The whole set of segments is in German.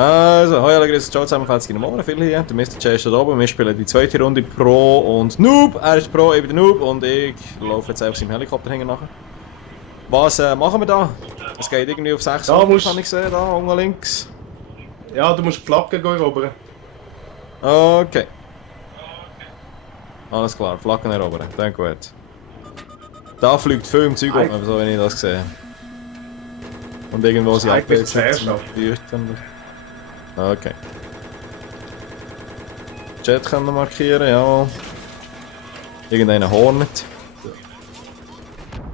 Also, hallo, grüß ciao zusammen, Feldski Nummer, viel hier. Der Mr. J ist da oben. Wir spielen die zweite Runde Pro und Noob. Er ist Pro, ich bin der Noob und ich laufe jetzt auf seinem Helikopter hinten nachher. Was machen wir da? Es geht irgendwie auf 6 Da Uhr, musst... kann ich sehen, da unten links. Ja, du musst die Flagge erobern. Okay. Alles klar, Flaggen erobern, dann gut. Da fliegt viel im Zeug um, so wenn ich das sehe. Und irgendwo sind eigentlich Abwärts. zuerst Okay. Jet können wir markieren, ja. Irgendeinen Hornet.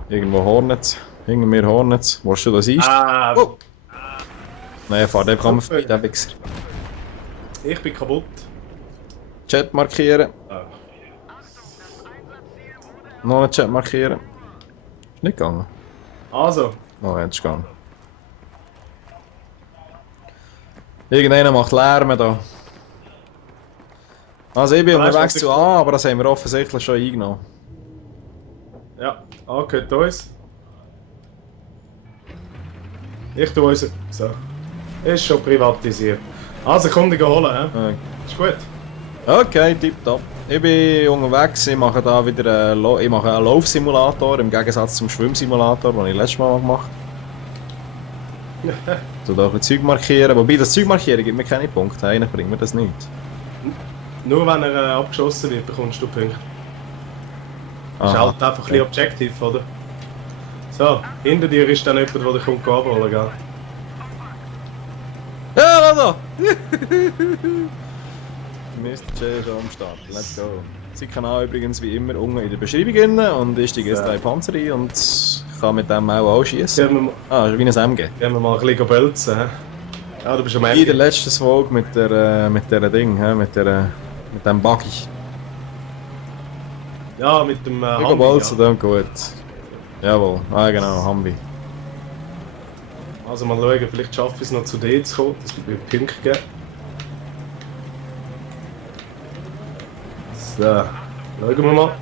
Irgendwo Hornets. Hinter mir Hornets. Willst du das einst? Oh. Nein, fahr den kann man vorbei, der Wichser. Ich bin kaputt. Jet markieren. Noch einen Jet markieren. Nicht gegangen. Also. Oh, jetzt ist gegangen. Irgendeiner macht Lärm da. Also ich bin unterwegs zu A, aber das haben wir offensichtlich schon eingenommen. Ja, A gehört uns. Ich tue uns. So. Ist schon privatisiert. Also komm dich holen, hä? Okay. Ist gut. Okay, tipptopp. Ich bin unterwegs, ich mache da wieder einen Laufsimulator im Gegensatz zum Schwimmsimulator, den ich letztes Mal gemacht habe. So da ein Zeug markieren, wobei das Zeug markieren gibt mir keine Punkte, eigentlich bringt mir das nicht. Nur wenn er abgeschossen wird, bekommst du Punkte. Das ist halt einfach ein bisschen objektiv, oder? So, hinter dir ist dann jemand, der dich abholen kann. Ja, also! Mr. J ist am Start, let's go. Sein Kanal übrigens wie immer unten in der Beschreibung und ich steige jetzt in Panzer ein und kann mit dem auch schießen. Ah, wie ein MG. Gehen wir mal ein bisschen bölzen, hä? Ja, du bist am MG. In der letzten Folge mit der Ding, mit dem Buggy. Ja, mit dem Humvee. Bölzen, dann gut. Jawohl, genau, Humvee. Also mal schauen, vielleicht schaffe ich es noch zu D zu kommen, das wird Punkte geben. So, schauen wir mal.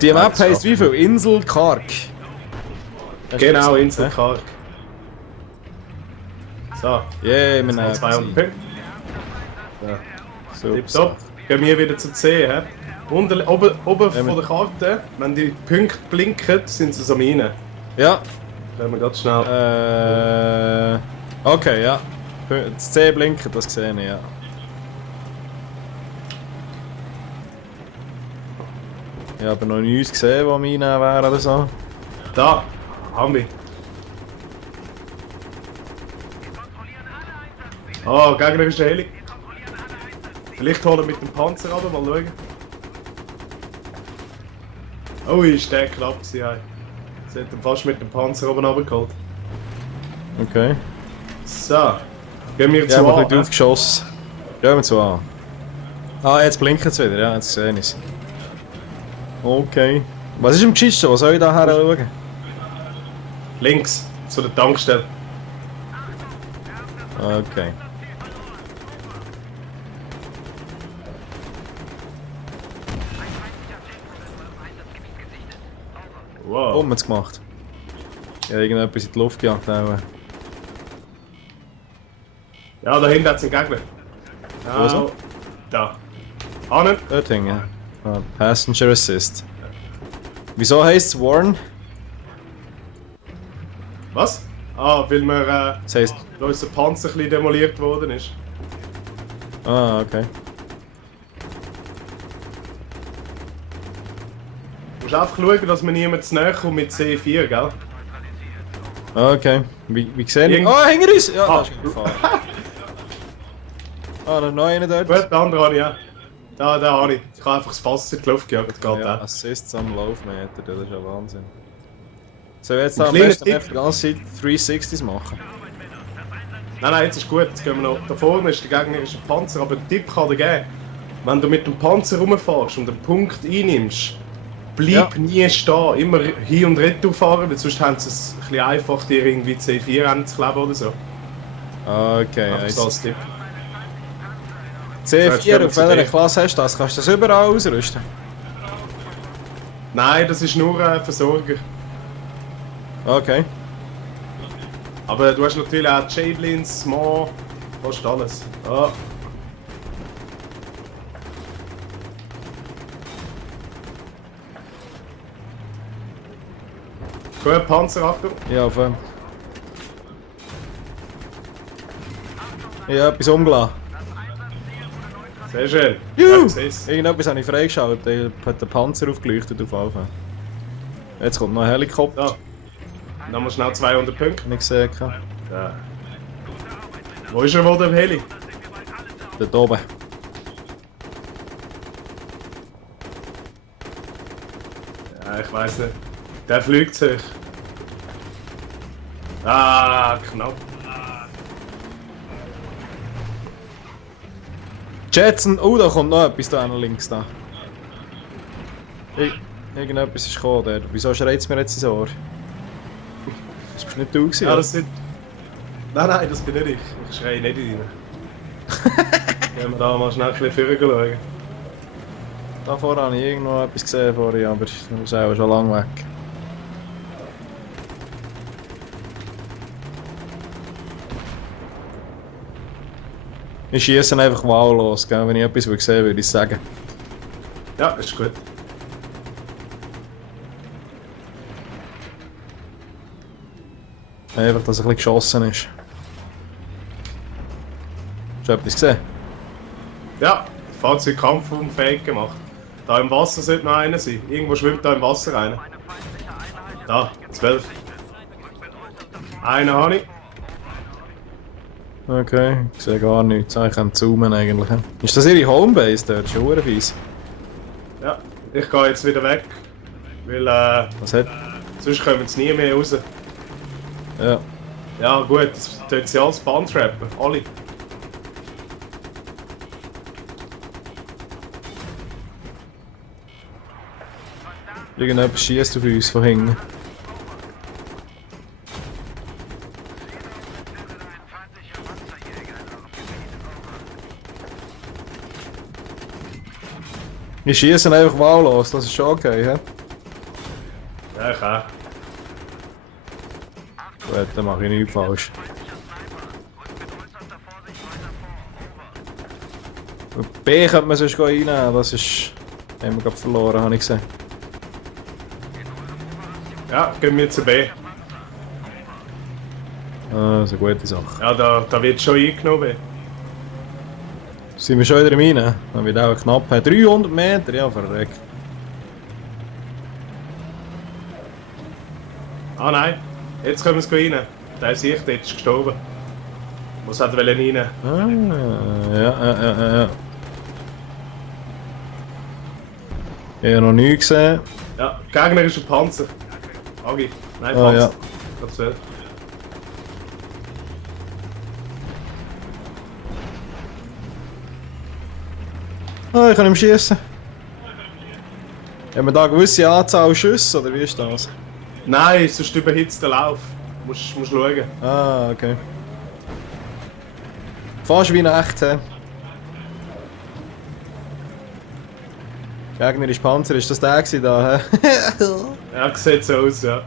Die Map heisst wie viel? Insel Kark. Genau, Insel Kark. So, yeah, wir nehmen 200 Punkte. So, tipptopp. Gehen wir wieder zu C, hä? Oben von der Karte, wenn die Punkte blinken, sind sie so rein. Ja. Gehen wir ganz schnell. Okay, ja. Das C blinkt, das sehe ich, ja. Ich habe noch nichts gesehen, was meine wäre oder so. Da, haben wir. Oh, Gegner ist der Heli. Vielleicht holen wir mit dem Panzer runter, mal schauen. Oh, ist der knapp gewesen, hey. Sie hat ihn fast mit dem Panzer oben runtergeholt. Okay. So, gehen wir zu A. Ich habe ein A. bisschen aufgeschossen. Gehen wir zu A. Ah, jetzt blinkt es wieder, ja, jetzt sehe ich es. Okay. Was ist im Geschichte? Was soll ich da her schauen? Links, zu der Tankstelle. Okay. Wow. Hat's gemacht. Ja, irgendetwas in die Luft gejagt auch. Ja, da hinten hat es einen Gegner. Wo so? Da. Ahnen? Dort hinten, ja. Ah, Passenger Assist. Wieso heisst es Warn? Was? Ah, weil wir, Das heisst... weil unser Panzer ein bisschen demoliert worden ist. Ah, okay. Du musst einfach schauen, dass wir niemand zu nahe kommt mit C4, gell? Okay. Wie sehe ich? Oh, hinter uns! Ja, da ist ein gefahren. Ah, noch einer dort. Gut, der andere habe ich auch. Da habe ich. Ich habe einfach das Fass in die Luft gejagt, geht Ja, auch. Assists am Laufmeter, das ist ja Wahnsinn. Soll ich jetzt Ein am kleiner besten Tipp. einfach die ganze Zeit 360s machen? Nein, jetzt ist gut, jetzt gehen wir noch. Da vorne ist der gegnerische Panzer, aber ein Tipp kann dir geben. Wenn du mit dem Panzer rumfährst und einen Punkt einnimmst, bleib nie stehen, immer hin und retour fahren, weil sonst haben sie es ein bisschen einfach, dir irgendwie C4 anzukleben oder so. Okay, Einfach so als Tipp. C4, auf welcher Klasse hast du das? Kannst du das überall ausrüsten? Nein, das ist nur ein Versorger. Okay. Aber du hast natürlich auch Javelins, Small, fast alles. Ah. Gut, Panzer, Achtung. Ja, auf ja, etwas umgelassen. Sehr schön. Juhu! Ja, ich Irgendetwas habe ich freigeschaltet, der hat den Panzer aufgeleuchtet auf Alpha. Jetzt kommt noch ein Helikopter. Ja. Dann musst du schnell 200 Punkte. Nicht gesehen. Kann. Ja. Wo ist er wohl, der Heli? Dort oben. Ja, ich weiß nicht. Der fliegt sich. Ah, knapp. Jetson, oh, da kommt noch etwas da links da. Irgendetwas ist gekommen dort. Wieso schreit es mir jetzt ins Ohr? Das bist nicht du gewesen? Ja, das sind... Nein, das bin nicht ich. Ich schreie nicht rein. Gehen wir da mal schnell ein bisschen schauen. Da vorne habe ich irgendwo etwas gesehen vorher, aber das ist auch schon lange weg. Ich schieße einfach wahllos, gell? Wenn ich etwas sehe, würde ich sagen. Ja, ist gut. Einfach, dass er ein bisschen geschossen ist. Hast du etwas gesehen? Ja, Fahrzeug kampfunfähig gemacht. Da im Wasser sollte noch einer sein. Irgendwo schwimmt da im Wasser einer. Da, 12. Einen habe ich. Okay, ich sehe gar nichts. Ich kann zoomen eigentlich. Ist das ihre Homebase dort? Das ist schon fies. Ja, ich gehe jetzt wieder weg. Weil Was hat? sonst kommen sie nie mehr raus. Ja. Ja gut, das tun sie alles Bandtrappen. Alle. Irgendjemand schießt auf uns von hinten. Ich schieße einfach wahllos, das ist schon okay, hä? Ja, ich auch. Gut, dann mache ich nichts falsch. Und B könnte man sonst reinnehmen, das ist... haben wir gerade verloren, habe ich gesehen. Ja, gehen wir zu B. Ah, das ist eine gute Sache. Ja, da wird schon eingenommen. Sind wir schon wieder im Reinen? Dann wird auch knapp 300 Meter, ja verreckt. Ah nein, jetzt können wir es rein. Der Sicht dort ist gestorben. Was hat er rein? Ah, ja. Ich habe noch nie gesehen. Ja, Gegner ist ein Panzer. Agi, nein, Ah, Panzer. ja. Das wird. Ah, ich kann ihm schießen. Haben wir da eine gewisse Anzahl Schüsse, oder wie ist das? Nein, sonst überhitzt der Lauf. Musst schauen. Ah, okay. Fast wie in echt, hä? Gegner ist Panzer, ist das der gewesen da, hä? Ja, sieht so aus, ja.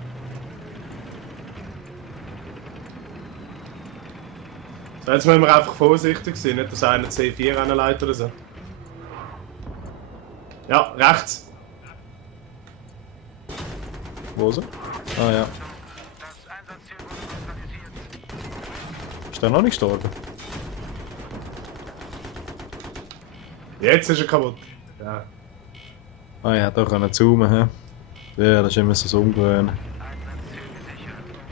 So, jetzt müssen wir einfach vorsichtig sein, nicht dass einer C4 reinleitet oder so. Ja, rechts. Wo ist er? Ah ja. Ist der noch nicht gestorben? Jetzt ist er kaputt. Ja. Ah, ich hätte auch können zoomen, hä? Ja, das ist immer so ungewöhnlich.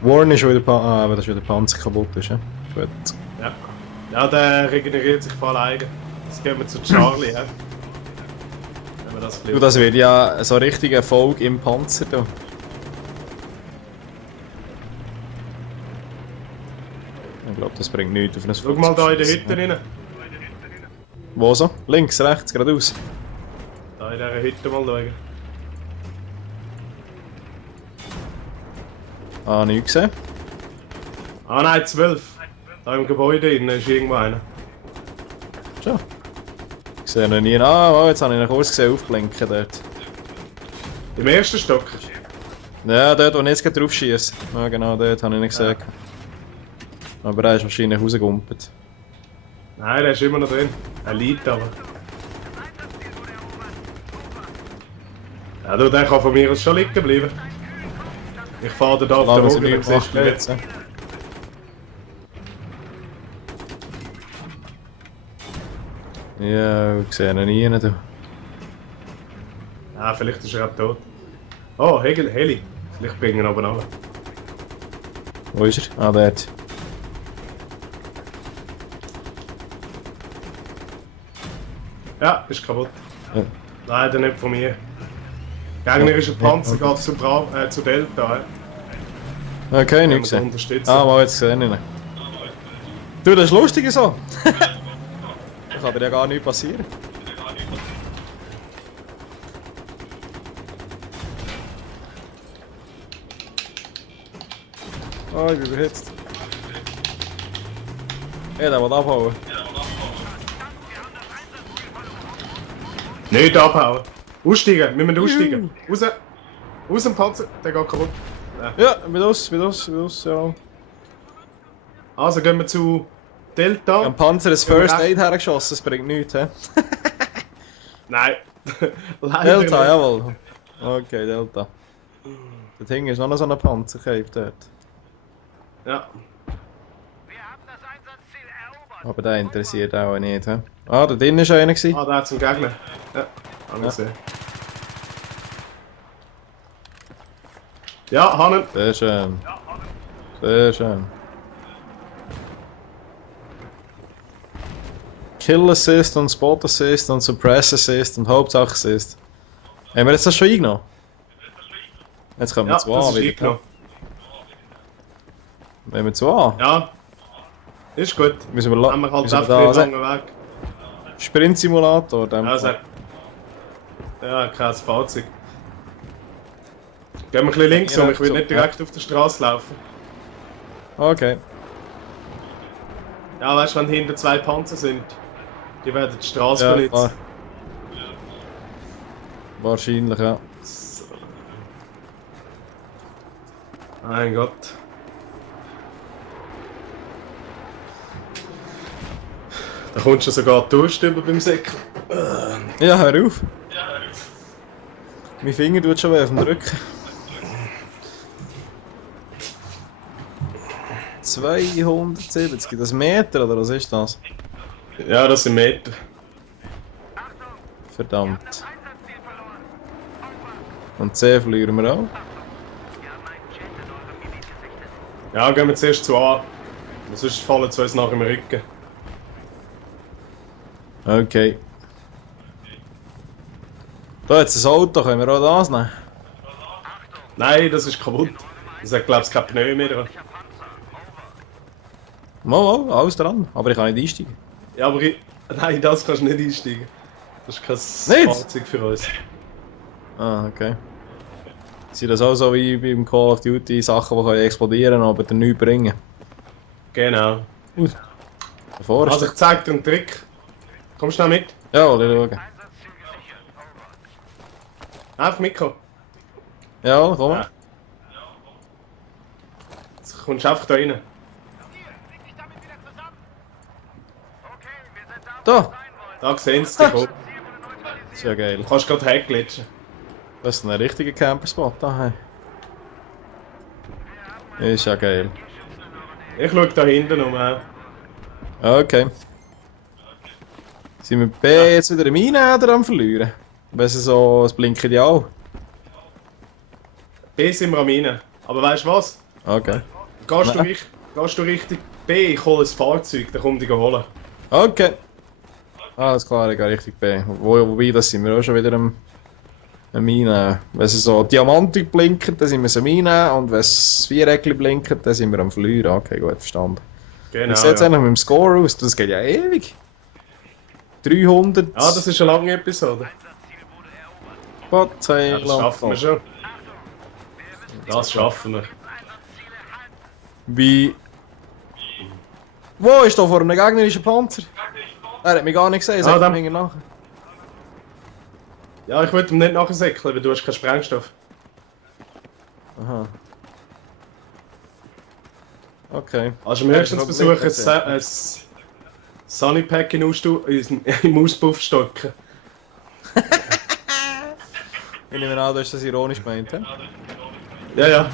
Warren ist wieder aber das ist wieder Panzer kaputt ist, hä? Gut. Ja. Ja, der regeneriert sich von alleine. Jetzt gehen wir zu Charlie, hä? Wenn wir das Du, das wird ja so richtig Erfolg im Panzer da. Ich glaube, das bringt nichts auf ein Schau mal da in der Hütte rein. Wo so? Links, rechts, geradeaus. Da in dieser Hütte mal schauen. Ah, nichts gesehen. Ah nein, 12. Da im Gebäude innen ist irgendwo einer. Schon. Ich sehe noch nie. Ah, jetzt habe ich ihn kurz gesehen aufblinken dort. Im ersten Stock. Ja, dort, wo ich jetzt gerade drauf schieße. Ja, genau, dort habe ich ihn gesehen. Aber er ist wahrscheinlich rausgegumpelt. Nein, der ist immer noch drin. Er liegt aber. Ja, du, der kann von mir aus schon liegen bleiben. Ich fahre da auf der Solange sie Roge, dann nichts siehst machen du jetzt. nicht. Ja, ich sehe ihn nie. Du. Ah, vielleicht ist er auch tot. Oh, Heli. Vielleicht bringen wir ihn aber noch. Wo ist er? Ah, dort. Ja, ist kaputt. Ja. Leider nicht von mir. Gegnerischer Panzer geht zu Delta. Okay, Können nichts wir gesehen. unterstützen. Ah, mal jetzt gesehen. ihn. Du, das ist lustig so. Da kann dir ja gar nichts passieren. Oh, ich bin überhitzt. Ja, der will abhauen. Nicht abhauen. Aussteigen, wir müssen aussteigen. Raus! Aus dem Panzer, der geht kaputt. Ja, mit uns, ja. Also gehen wir zu Delta. Am Panzer ist First Aid hergeschossen, das bringt nichts, hä? Nein, leider Delta, nicht. jawohl. Okay, Delta. Dort hinten ist noch so ein Panzercave dort. Ja, Aber der interessiert auch nicht, hä? Ah, da drinnen war einer. ah, da hat zum Gegner. Ja, haben wir gesehen. Ja, Hannen. Sehr schön. Sehr schön. Kill Assist und Spot Assist und Suppress Assist und Hauptsache Assist. Haben wir jetzt das schon eingenommen? Jetzt kommen wir Ja, zu das A ist wieder. eingenommen. Wenn wir zu A, Ja, ist gut. müssen wir, Haben wir halt müssen wir einfach da einen langen Weg. Sprint Simulator. Also, ja, kein Fahrzeug. Gehen wir ein bisschen links um, ich will nicht direkt auf der Straße laufen. Okay. Ja, weißt du, wenn hinter zwei Panzer sind, die werden die Straße Ja, benutzen. klar. Wahrscheinlich, ja. Mein Gott. Da kommst du sogar Durst über beim Säckel. Ja, hör auf. Mein Finger tut schon weh auf dem Rücken. 270, das Meter oder was ist das? Ja, das sind Meter. Verdammt. Und C verlieren wir auch. Ja, gehen wir zuerst zu A. Sonst fallen sie uns nachher im Rücken. Okay. Da jetzt ein Auto, können wir auch das nehmen? Nein, das ist kaputt. Das hat, glaube ich, kein Pneu mehr dran. Mal, alles dran. Aber ich kann nicht einsteigen. Ja, aber nein, das kannst du nicht einsteigen. Das ist kein Nicht? Fahrzeug für uns. Ah, okay. Sind das auch so wie beim Call of Duty Sachen, die können explodieren, aber dir nichts bringen? Genau. Davor Also ist ich zeig dir einen Trick. Kommst du schnell mit? Ja, will ich schauen. Einfach mitkommen. Ja, komm. Ja. Jetzt kommst du einfach da rein. Da! Da sehen sie dich auch. Ist ja geil. Du kannst gerade herglitschen. Das ist ein richtiger Camperspot da. Hey. Ist ja geil. Ich schau da hinten um. Okay. Sind wir B jetzt wieder im Einnehmen am Verlieren? Wenn sie so, es blinkt ja auch. B sind wir am rein. Aber weißt du was? Okay. Gehst du Richtung B, ich hole ein Fahrzeug, dann komm dich holen. Okay. Alles klar, ich gehe Richtung B. Wobei, das sind wir auch schon wieder am Einnehmen. Wenn sie so diamantig blinken, dann sind wir am Einnehmen. Und wenn es Viereckchen blinken, dann sind wir am Verlieren. Okay, gut, verstanden. Genau. Wie sieht es Ja. eigentlich mit dem Score aus? Das geht ja ewig. 300. Ja, das ist eine lange Episode. Ja, das schaffen wir schon. Das schaffen wir. Wie. Wo ist da vor einem gegnerischen Panzer? Er hat mich gar nicht gesehen, sagt dann- mir nachher. Ja, ich würde ihm nicht nachsäckeln, weil du hast keinen Sprengstoff. Aha. Okay. Also wir höchstens versuchen, ein Sunnypack im Auspuff stocken. Ich nehme an, du hast das ironisch gemeint, hä? Ja.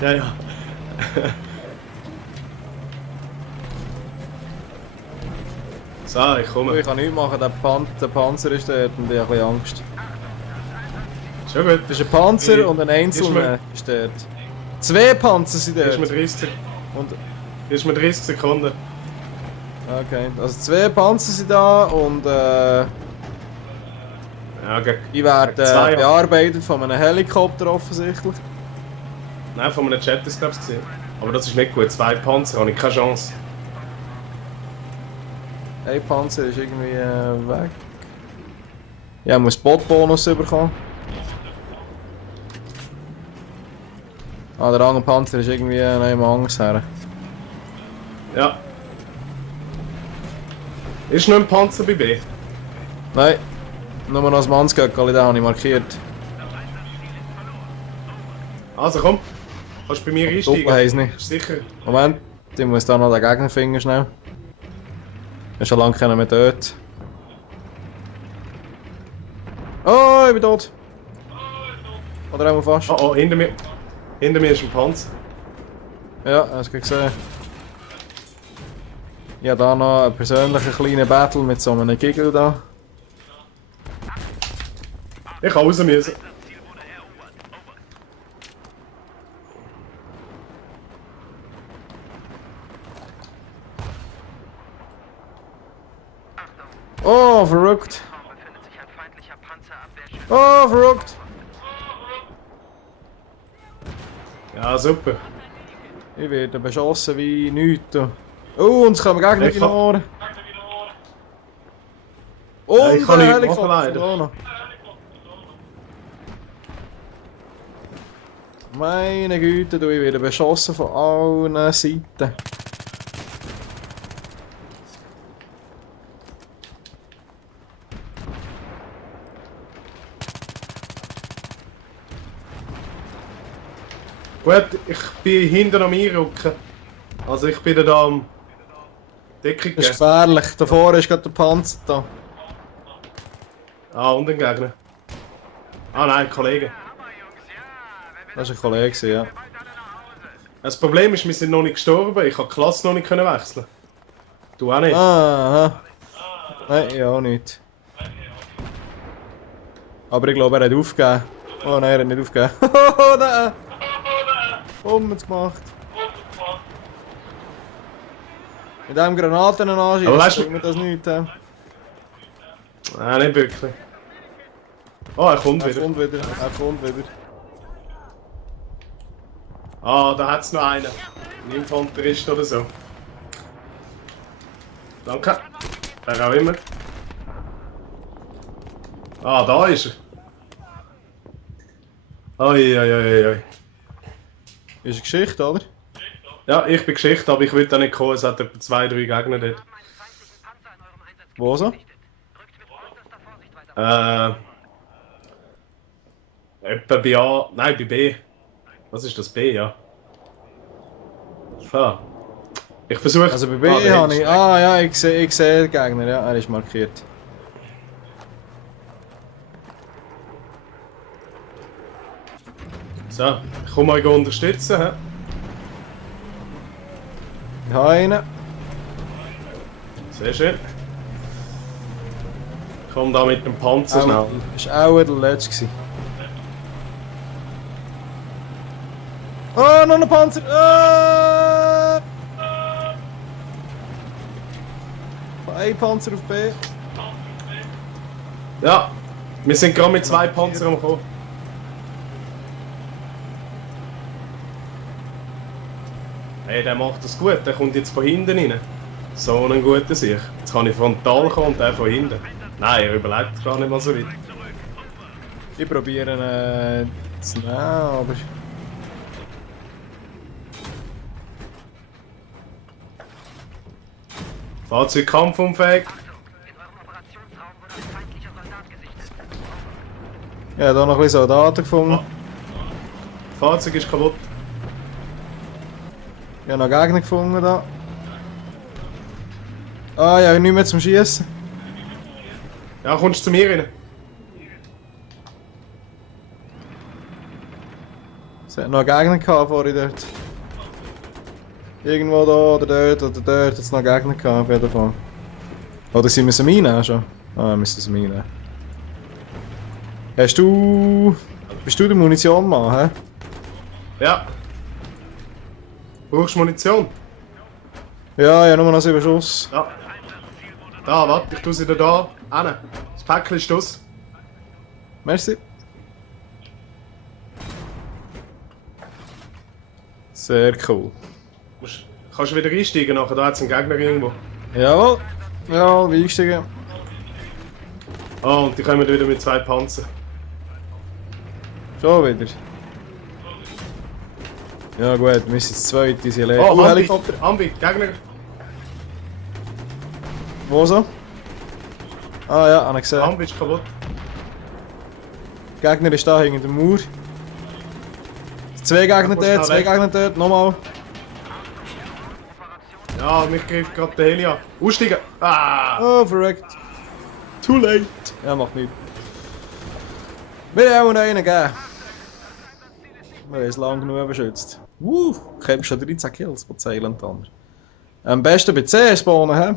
So, ich komme. Ich kann nichts machen, der Panzer ist dort und ich habe ein bisschen Angst. Schon gut. Das ist ein Panzer und ein Einzelner ist dort. 2 Panzer sind dort. Ist mir 30 Sekunden. Okay, also 2 Panzer sind da und Ja, die werden bearbeitet von einem Helikopter offensichtlich. Nein, von einem Jet ist es gesehen. Aber das ist nicht gut. 2 Panzer habe ich keine Chance. Ein Panzer ist irgendwie weg. Ja, muss Bot-Bonus bekommen. Ah, der andere Panzer ist irgendwie noch Angst her. Ja. Ist noch ein Panzer bei B? Nein, nur noch das Mannsgöckli, den habe ich markiert. Also komm, kannst du bei mir einsteigen? Heiss nicht. Sicher. Moment, ich muss da noch den Gegner finden schnell. Ich bin schon lange keiner mehr tot. Oh, ich bin tot. Oder auch fast. Oh, hinter mir. Hinter mir ist ein Panzer. Ja, hast du gesehen. Ich habe da noch einen persönlichen kleinen Battle mit so einem Giggle da. Ich kann raus müssen. Oh, verrückt. Oh, verrückt. Ja, super. Ich werde beschossen wie nichts. Oh, und es kommen Gegner in die Ohren. Und ich kann ein nicht Helikopter. machen, leider. Auch noch. Meine Güte, du, ich werde beschossen von allen Seiten. Gut, ich bin hinten am Einrücken. Also ich bin da am Deckung. Das ist gefährlich. Da vorne ist gerade der Panzer da. Ah, und ein Gegner. Ah nein, Kollege. Das war ein Kollege, ja. Das Problem ist, wir sind noch nicht gestorben. Ich konnte die Klasse noch nicht wechseln. Du auch nicht. Aha. Nein, ich auch nicht. Aber ich glaube, er hat aufgegeben. Oh nein, er hat nicht aufgegeben. Oh nein! Um's gemacht. Mit einem Granaten anschießen, Aber weißt du- bringt mir das nicht. Nein, nicht wirklich. Oh, er kommt Er wieder. kommt wieder, er kommt wieder. Ah, da hat es noch einen. Ein Infanterist oder so. Danke. Wer auch immer. Ah, da ist er. Oi. Ist eine Geschichte, oder? Ja, ich bin Geschichte, aber ich will da nicht kommen. Es hat etwa 2, 3 Gegner dort. Wo so? Etwa bei A. Nein, bei B. Was ist das B, ja? Ah. Ich versuche. Also bei B habe ich... Ah ja, ich sehe den Gegner, ja, er ist markiert. So, ich komme euch unterstützen. He? Ich habe einen. Sehr schön. Ich komme da mit dem Panzer schnell. Das war auch der letzte gewesen. Oh, noch ein Panzer! Ein Panzer auf B. Ja, wir sind gerade mit 2 Panzern am Kommen. Hey, der macht das gut, der kommt jetzt von hinten rein. So ein guter Sieg. Jetzt kann ich frontal kommen und der von hinten. Nein, er überlebt gar nicht mal so weit. Ich probiere zu nehmen, aber... Fahrzeug kampfunfähig. Ja, da noch ein bisschen Soldaten gefunden. Fahrzeug ist kaputt. Ich habe noch Gegner gefunden da. Ah, ja, nicht mehr zum Schießen. Ja, kommst du zu mir rein? Es hat noch einen Gegner gehabt vorhin dort. Irgendwo da oder dort oder dort hat es noch einen Gegner gehabt auf jeden Fall. Oder sie müssen ihn einnehmen schon? Ah, wir müssen sie einnehmen. Hast du... Bist du der Munition-Mann, hä? Ja. Brauchst du Munition? Ja, ja, nur noch 7 Schuss. Ja. Da, warte, ich tue sie dir da hin. Das Päckchen ist aus. Merci. Sehr cool. Kannst du wieder einsteigen nachher? Da hat es einen Gegner irgendwo. Jawohl. Ja, wie einsteigen. Ah, und die kommen wieder mit 2 Panzern. Schon wieder. Ja gut, wir sind das zweite, sie leer. Oh, Helikopter. Ambi, Gegner. Wo so? Ah ja, habe ich gesehen. Ambi ist kaputt. Der Gegner ist da hinter der Mauer. 2 Gegner dort, 2 Gegner dort, nochmal. Ja, mich greift gerade der Heli an. Aussteigen! Ah! Oh, verreckt. Too late. Ja, macht nichts. Wir haben noch einen gegeben. Wir haben es lang genug beschützt. Ich habe schon 13 Kills von Zeilen und am besten bei C spawnen, hä?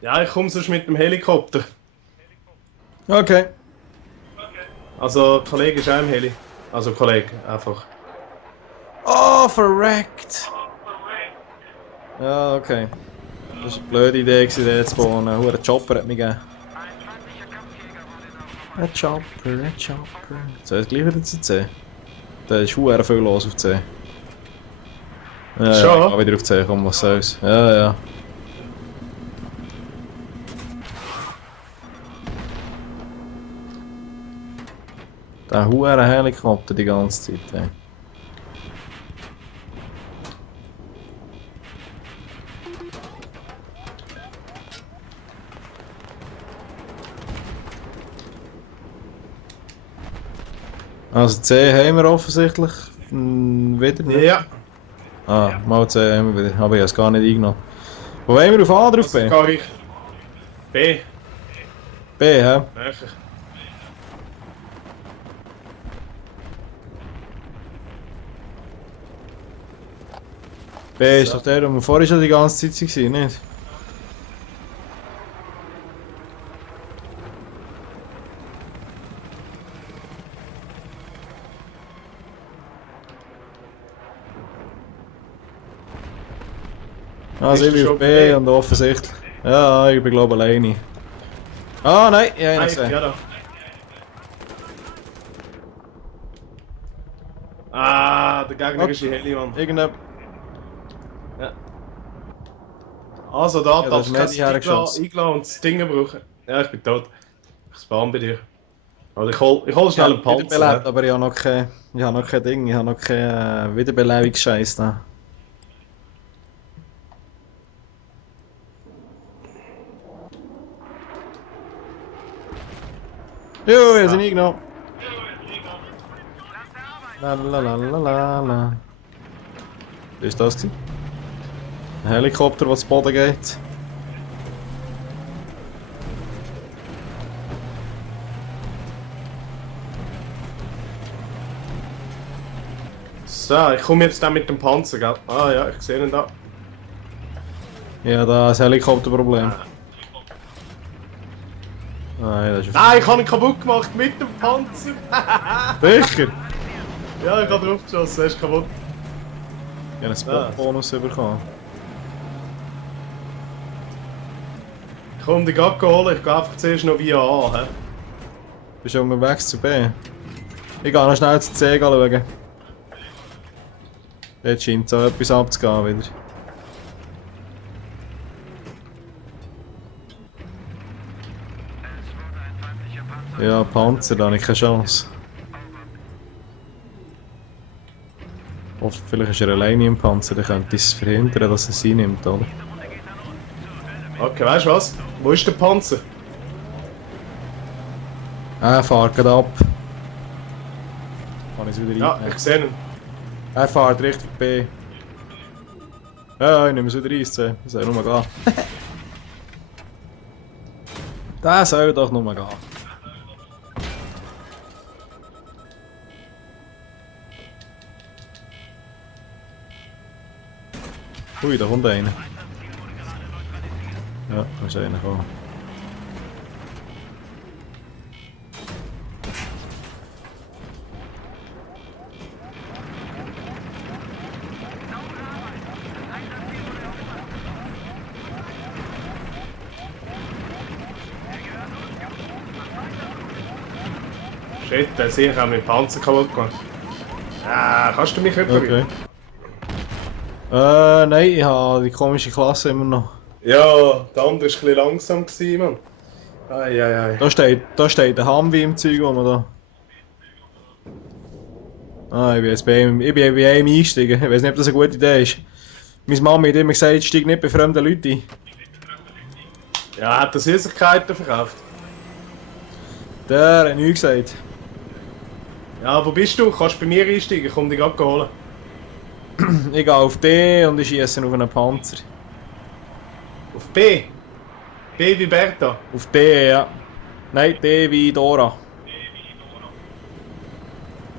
Ja, ich komme sonst mit dem Helikopter. Okay. Also, der Kollege ist auch im Heli. Also, Kollege, einfach. Oh, verreckt. Ja, okay. Das war eine blöde Idee, den zu spawnen. Ein Chopper hat mich gegeben. Ein Chopper. Soll ich gleich wieder zu C? Da ist verdammt viel los auf C. Ja, Schon? ich kann wieder auf C kommen, was soll's. Ja, ja. Der verdammt Helikopter die ganze Zeit, ey. Also C haben wir offensichtlich wieder nicht. Ja. Ah, mal C haben wir wieder. Habe ich es gar nicht eingenommen. Wo wollen wir auf A oder auf B? Gar ich. B. B, hä? Näher. B ist doch der, wo wir vorher schon die ganze Zeit waren, nicht? Also ich bin auf B und offensichtlich. Ja, ich bin glaube ich alleine. Ah nein, ja, ich gesehen. Ja, da. Ah, der Gegner ist in Heli, Mann. Irgendein... Ja. Also da Ja, darfst du das ist kein Medi hergeschossen. Eingeladen und das Ding brauchen. Ja, ich bin tot. Ich spawn bei dir. Also ich hol schnell einen Panzer. Wiederbelebt, aber ich habe noch kein Ding, ich habe noch keinen Wiederbelebungsscheiß da. Jo, wir sind eingenommen. Lalalala. Wie ist das gewesen? Ein Helikopter, der zu Boden geht. So, ich komme jetzt dann mit dem Panzer, gell? Ah ja, ich sehe ihn da. Ja, da ist ein Helikopterproblem. Nein, das ist... Nein, ich habe ihn kaputt gemacht mit dem Panzer! Sicher? Ja, ich habe drauf geschossen, er ist kaputt. Ich habe einen Spot-Bonus bekommen. Ich komme die gerade holen, ich gehe einfach zuerst noch via A. He? Bist du unterwegs zu B? Ich gehe noch schnell zu C schauen. Jetzt scheint so etwas abzugehen wieder. Ja, Panzer, da habe ich keine Chance. Oft vielleicht ist er alleine im Panzer, dann könnte es verhindern, dass er sie nimmt, oder? Okay, weißt du was? Wo ist der Panzer? Er fährt gerade ab. Kann ich es wieder Ja, reinnehmen? ich sehe ihn. Er fährt Richtung B. Ja, ich nehme es wieder rein, das soll nur gehen. Das soll doch nur gehen. Ui, da kommt einer. Ja, da ist einer gekommen. Shit, der sehe ich auch mit dem Panzer kaputt gemacht. Kannst du mich reparieren? Okay. Nein, ich habe die komische Klasse immer noch. Ja, der andere war ein bisschen langsam, Mann. Ei. Da steht der Humvee im Zeug rum, da. Ah, ich bin jetzt bei ihm eingestiegen. Ich weiß nicht, ob das eine gute Idee ist. Meine Mama hat immer gesagt, steig nicht bei fremden Leuten ein. Ja, hat er Süßigkeiten verkauft? Der hat nichts gesagt. Ja, wo bist du? Kannst du bei mir einsteigen? Ich komme dich abholen. Ich gehe auf D und ich schieße auf einen Panzer. Auf B? B wie Bertha? Auf D, ja. Nein, D wie Dora.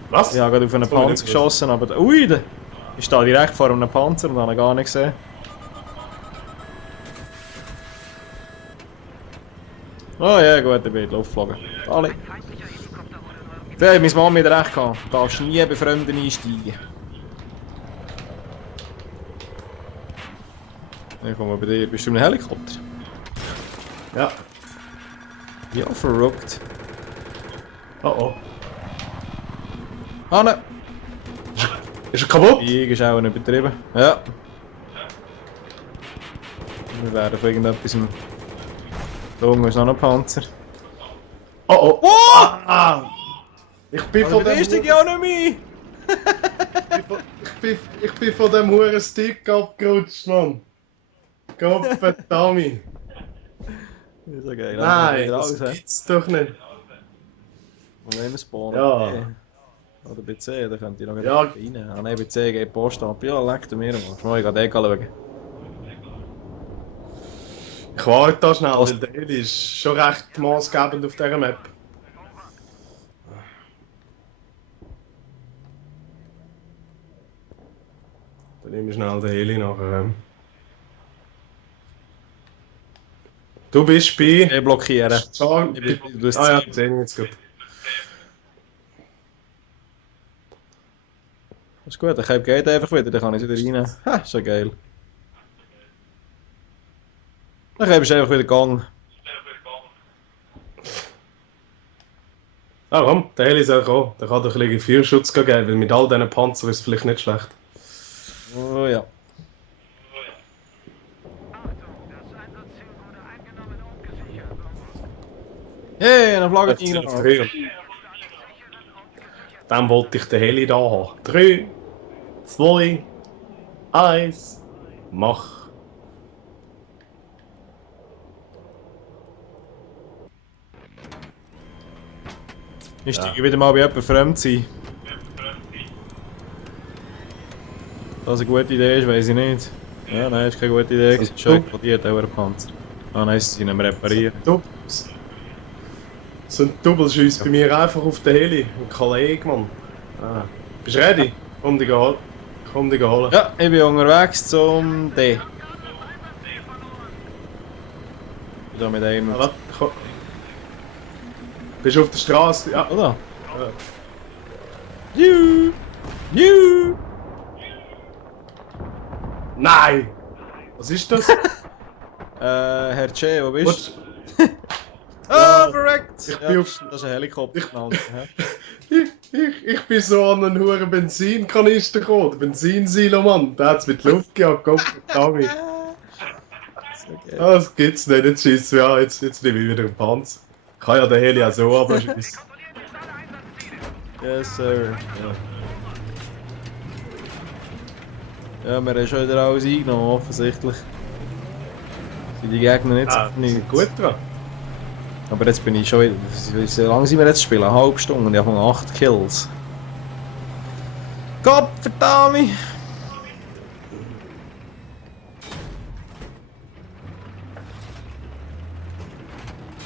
Was? Ich habe gerade auf einen Das habe ich Panzer nicht geschossen, aber... Ui, ich stehe direkt vor einem Panzer und habe ihn gar nicht gesehen. Oh ja, gut, ich bin in die Luft geflogen. Alle. Der hat meine Mama wieder recht gehabt. Du darfst nie bei Fremden einsteigen. Ich komme bei dir. Bist du im Helikopter? Ja. Ja, verrückt. Oh. Hanne! Ist er kaputt? Die ist auch nicht übertrieben. Ja. Wir werden von irgendetwas... Da oben ist noch ein Panzer. Oh! Oh! Ich bin Aber von der dem... ist ja auch nicht mehr! Ich bin von dem huren Stick abgerutscht, Mann. Gottverdammt. Das ist ja geil. Nein, das das gibt's doch nicht. Wo wollen wir spawnen? Ja. B. Oder bei C, da könnte ich noch Ja. rein. Ah nein, bei C geht die Post ab. Ja, leck mir mal. Schau, ich gehe den schauen. Ich warte da schnell, weil der Heli ist schon recht maßgebend auf dieser Map. Dann nehme ich schnell den Heli nachher. Du bist bei... Ich blockieren. Ja, das sehe ich jetzt gut. Das ist gut, dann geht einfach wieder, dann kann ich wieder rein. Ha, ist ja geil. Dann bist du einfach wieder gegangen. Ah komm, der Heli soll kommen. Der kann doch ein bisschen Feuerschutz geben, weil mit all diesen Panzern ist es vielleicht nicht schlecht. Oh ja. Hey, eine Flagge eingenommen. Dann wollte ich den Heli da haben. 3, 2, 1, mach. Ich steige wieder mal bei jemandem fremd sein. Dass eine gute Idee ist, weiß ich nicht. Ja, nein, ist keine gute Idee. Es ist schon explodiert, auch ein Panzer. Ah nein, sie sind am Reparieren. So ein Doppelschuss bei mir einfach auf den Heli. Ein Kollege, Mann. Bist du ready? Komm dich holen. Ja, ich bin unterwegs zum D. Ich bin da mit einem. Warte, komm. Bist du auf der Straße? Ja. Oder? Juhu! Juhu! Nein! Was ist das? Herr Che, wo bist Was? du? Ah, verreckt! Ich Ja, bin das ist ein Helikopter. Ich bin so an einen hohen Benzinkanister gekommen. Der Benzinsilo, Mann. Der hat's mit Luft gejagt. Gott verdammt. Das gibt's nicht. Jetzt schießt ja, jetzt nehme ich wieder einen Panzer. Ich kann ja den Heli auch so abschießen. Yes, sir. Ja, wir haben schon wieder alles eingenommen, offensichtlich. Sind die Gegner nicht so Sind gut dran. Aber jetzt bin ich schon wieder. Wie lange sind wir jetzt spielen? Eine halbe Stunde und ich habe 8 Kills. Gott verdammt!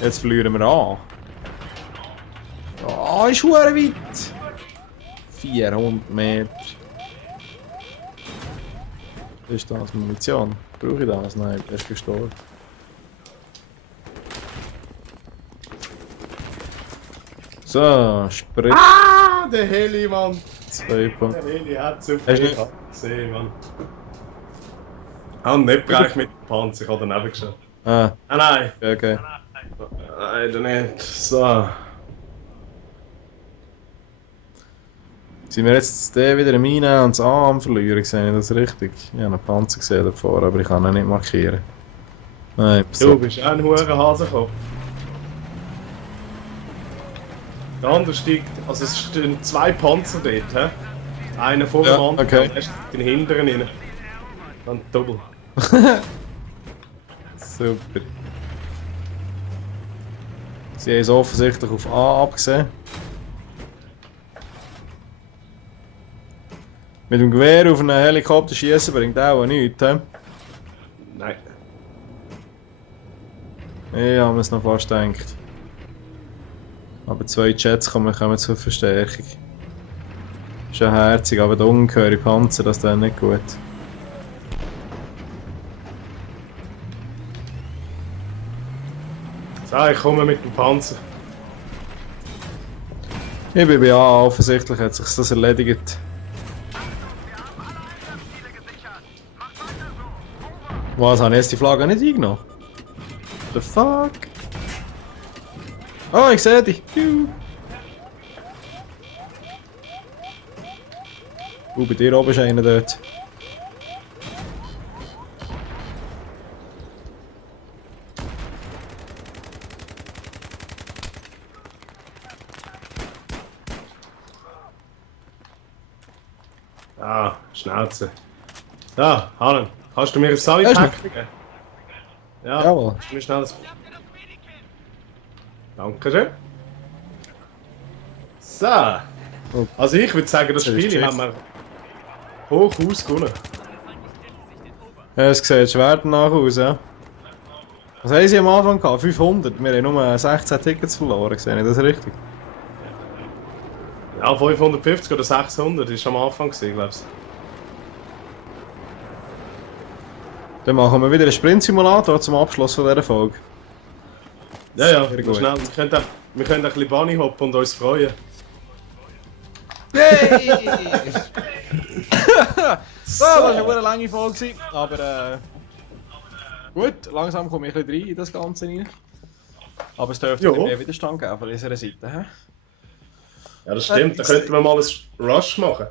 Jetzt verlieren wir an. Ah, ist verdammt weit. 400 Meter. Ist das Munition? Brauche ich das? Nein, der ist gestorben. So, Sprit. Ah, der Heli, Mann! 2 Punkte. Der Heli hat so Hast du viel gesehen, Mann. Ah, nicht bereich mit dem Panzer, ich habe daneben geschaut. Ah, Ah, nein! okay. Nein, nicht. So. Sind wir jetzt den wieder im Einnehmen und das A am Verlieren? Sehe ich das richtig? Ich habe einen Panzer gesehen davor, aber ich kann ihn nicht markieren. Nein, Du so. bist auch ein Hurenhase gekommen. Der andere steigt, also es stehen 2 Panzer dort, hä? Einer vor dem anderen, okay. und der steigt den hinteren rein. Dann doppelt. Super. Sie haben es offensichtlich auf A abgesehen. Mit dem Gewehr auf einen Helikopter schießen bringt auch nichts, hä? Nein. Ich habe mir es noch fast gedacht. Aber 2 Jets kommen zur Verstärkung. Schon herzig, aber der ungeheure Panzer, das ist dann nicht gut. So, ich komme mit dem Panzer. Ich bin bei A, offensichtlich hat sich das erledigt. Was, habe ich jetzt die Flagge nicht eingenommen? The fuck? Oh, ich sehe dich! Juhu. Bei dir oben ist einer dort. Ah, Schnauze. Da, Hannen, kannst du mir ein Sanipack geben? Ja, Jawohl. kannst du mir schnell das... Dankeschön. So. Oh. Also ich würde sagen, das Das ist Spiel schick. haben wir hoch ausgewonnen. Ja, es sieht schwer danach aus, ja. Was haben sie am Anfang gehabt? 500? Wir haben nur 16 Tickets verloren, sehe ich das richtig? Ja, 550 oder 600 ist am Anfang gewesen, glaubst Dann machen wir wieder einen Sprint-Simulator zum Abschluss von dieser Folge. du? Ja, ja, Sehr nur gut. schnell. Wir können ein bisschen Bunny hoppen und uns freuen. Yay! So, das war eine lange Folge, aber gut, langsam komme ich ein bisschen rein in das Ganze rein. Aber es dürfte Ja. nicht mehr Widerstand geben von unserer Seite. He? Ja, das stimmt. Da könnten wir mal ein Rush machen.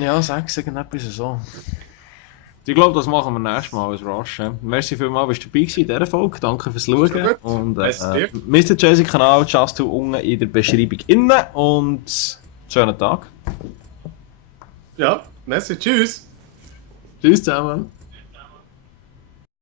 Ja, sag's irgendetwas so. Ich glaube, das machen wir nächstes Mal als Rush. He? Merci vielmals, dass du dabei warst in dieser Folge. Danke fürs Schauen. gut. Und Merci dir. Mr. Jazzy Kanal, just unten in der Beschreibung innen. Und schönen Tag. Ja, merci, tschüss. Tschüss zusammen.